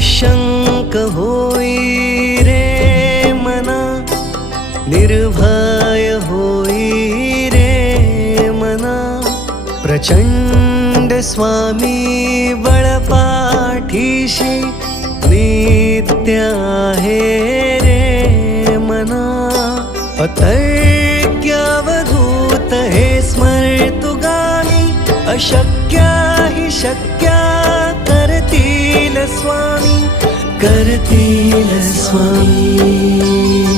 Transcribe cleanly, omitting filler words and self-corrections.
निशंक होई रे मना, निर्भय होई रे मना. प्रचंड स्वामी बळपाठीशी नित्य आहे रे मना. अतर्क्यावधूत हे स्मर्तुगामी, अशक्य हि शक्य करतील स्वामी, करतील स्वामी.